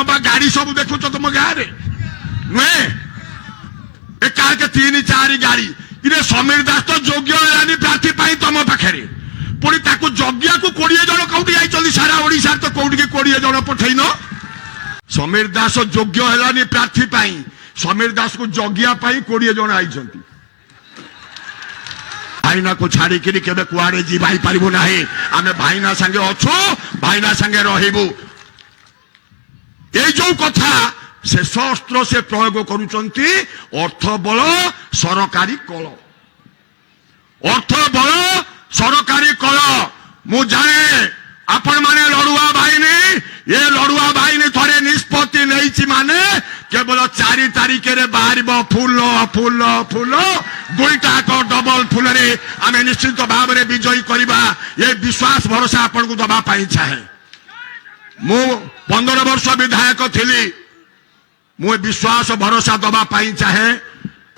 ନବା ଗାଡି ସବୁ ଦେଖୁଛ ତମ ଗାଁରେ ନୁହେଁ ଏକାକେ 3-4 ଗାଡି ଇରେ ସମୀର ଦାସ ତ ଯୋଗ୍ୟ ହେଲାନି ପ୍ରାର୍ଥୀ ପାଇଁ ତମ ପାଖରେ ପୁଣି ତାକୁ ଯଜ୍ଞକୁ 20 ଜଣ କୋଉଠି ଯାଇଛନ୍ତି ସାରା ଓଡିଶାରେ ତ କୋଉଠିକି 20 ଜଣ ପଠେଇନ ସମୀର ଦାସ ଯୋଗ୍ୟ ହେଲାନି ପ୍ରାର୍ଥୀ ପାଇଁ ସମୀର ଦାସକୁ ଯଜ୍ଞା ପାଇଁ 20 ଜଣ ଆଇଛନ୍ତି भाईना को छाड़िकी केबे कुआड़े जी भाई पारिबु नाही आमे भाईना संगे अछु भाईना संगे रहिबु ए जो कथा से शस्त्र से प्रयोग करूचंती अर्थ बल सरकारी कल अर्थ बल सरकारी कल मु जाने आपण माने लड़ुआ बाहिनी ये लड़ुआ बाहिनी थोड़े निष्पत्ति नहीं माने केवल 4 तारिख रे बाहर फूल फूल फूल 2टा डबल फूल रे आमे निश्चित भाव में विजयी करवा ये विश्वास भरोसा आपण को दबा पाई चाहे मु 15 वर्ष विधायक थिली मु विश्वास भरोसा दबा पाई चाहे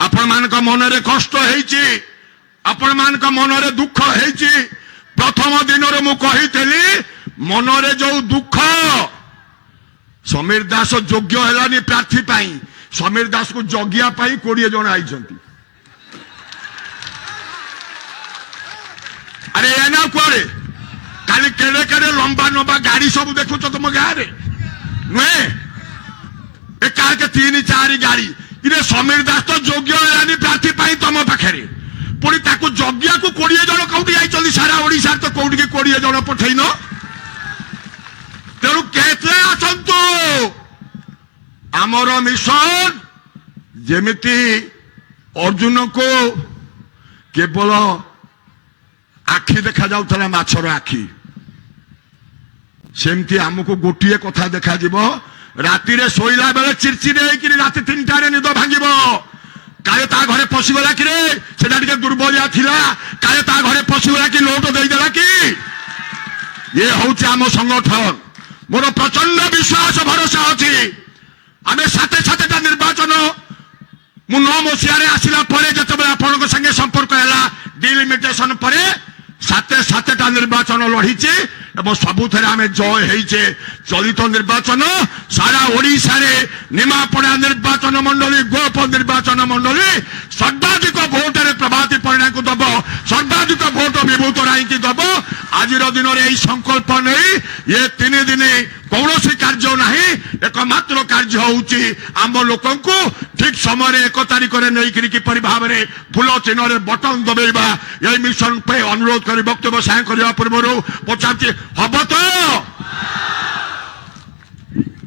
आपण मान मन रे कष्ट हेची आपण मान मन रे दुख हेची प्रथम दिन मु कही मन रे जो दुख समीर दास योग्य हेलानी प्रार्थी पाई समीर दास को जगिया पाई 20 जन आई अरे एना कुआरे काली केड़े केड़े लंबा लंबा गाड़ी सब देखुच तुम गाँव नुहे एकाके 3-4 गाड़ी इरे समीर दास तो योग्य हेलानी प्रार्थी पाई तम पाखरे पुणी ताकू जगिया को 20 जन कोठी आई सारा ओडिशा तो कोठी 20 जन पठेन तेणु केते आसंतु आमर मिशन जेमिति अर्जुन को केवल आखि देखा जाउथला माछर आखि सेमती आमको गोटिए कथा देखा जीवो राति रे सोइला बेले चिरचिरे होइकि राति 3टा रे निद भांगिबो काले ता घरे पशिगला कि रे सेटा टिके दुर्बलिया थिला काले ता घरे पशिगला कि लोट देई देला कि ये होउचे आम संगठन मोर प्रचंड विश्वास भरोसा अच्छी आमे 7-7टा निर्वाचन मु 9 मसीह आसला जिते आपण संगे संपर्क है डिलिमिटेशन पर 7-7टा निर्वाचन लड़ीचे एवं सबुथ आम जय होइचे चलित निर्वाचन सारा ओडिशा रे निमापड़ा निर्वाचन मंडली गोप निर्वाचन मंडली सर्वाधिक भोट रे प्रभाती परिणा को दब सर्वाधिक भोट विभूत राय की दब आज दिन में संकल्प नहीं ये 3 दिन कौन कार्य ना एकमात्र कार्य होउची आम लोक ठीक समय 1 तारिख में नहीं किपरि भाव में फूल चिन्ह रे बटन दबेबा ये मिशन पे अनुरोध कर वक्तव्य साय करने पूर्व पचार हम तो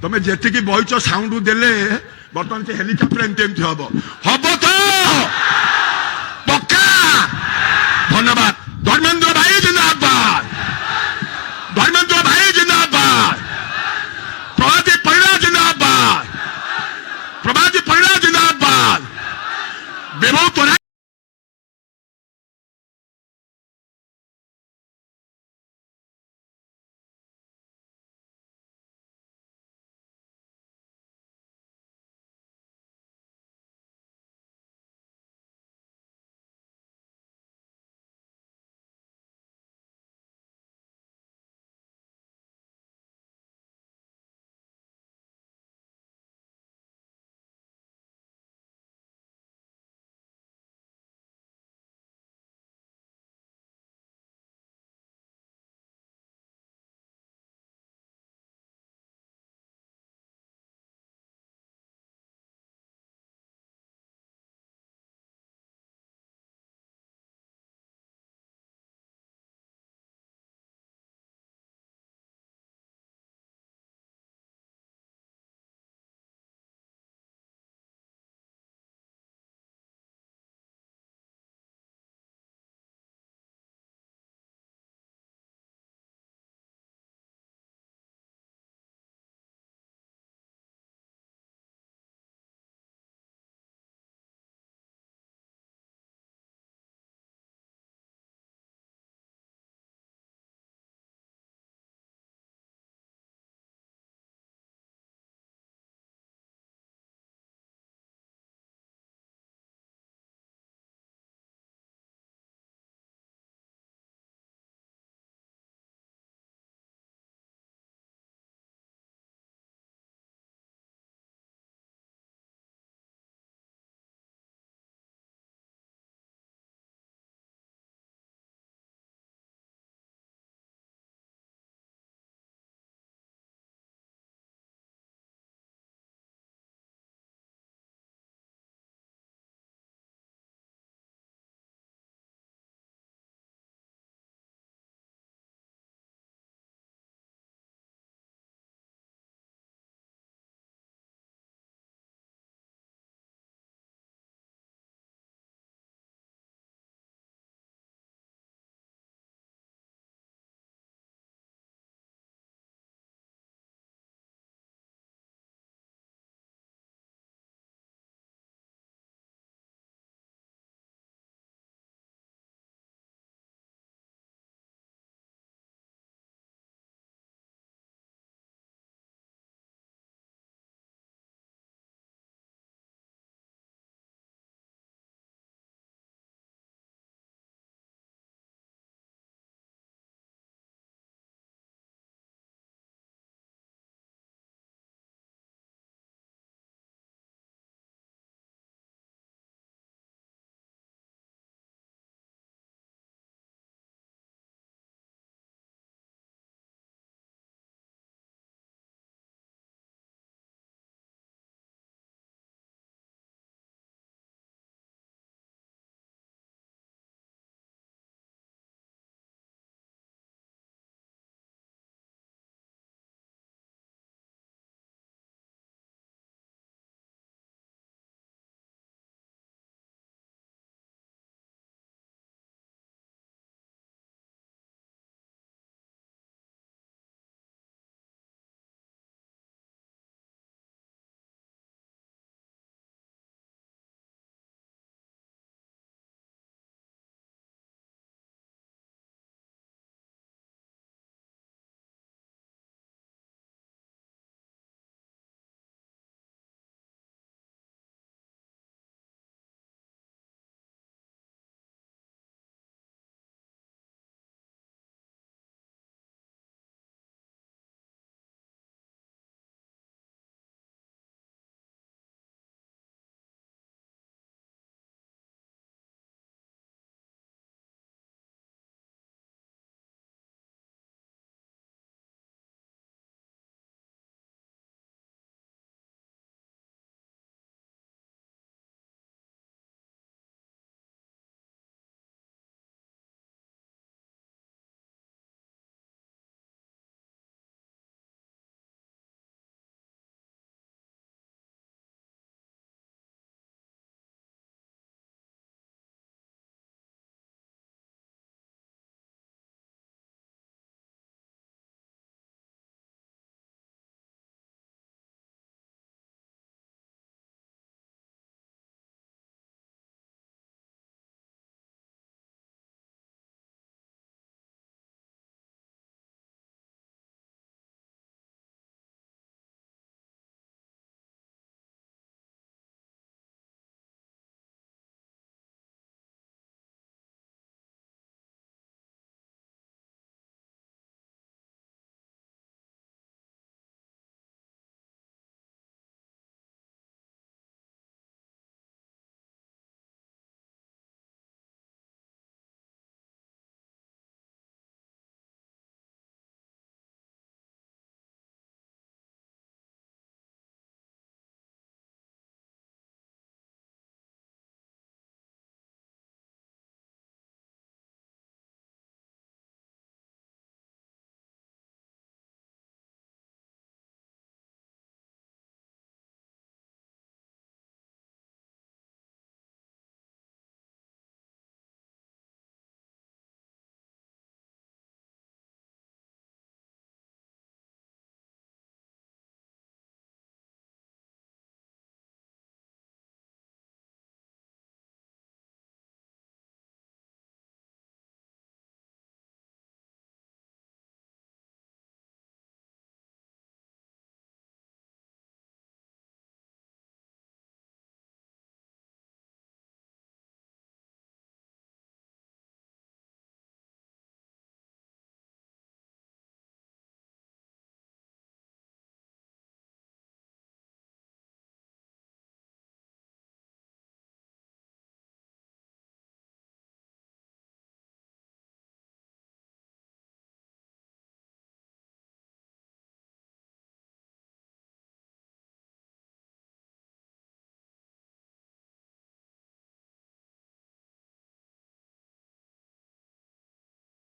तुम्हें जी बहिच साउंड देले बर्तमान से हेलिकप्टर एमती हम तो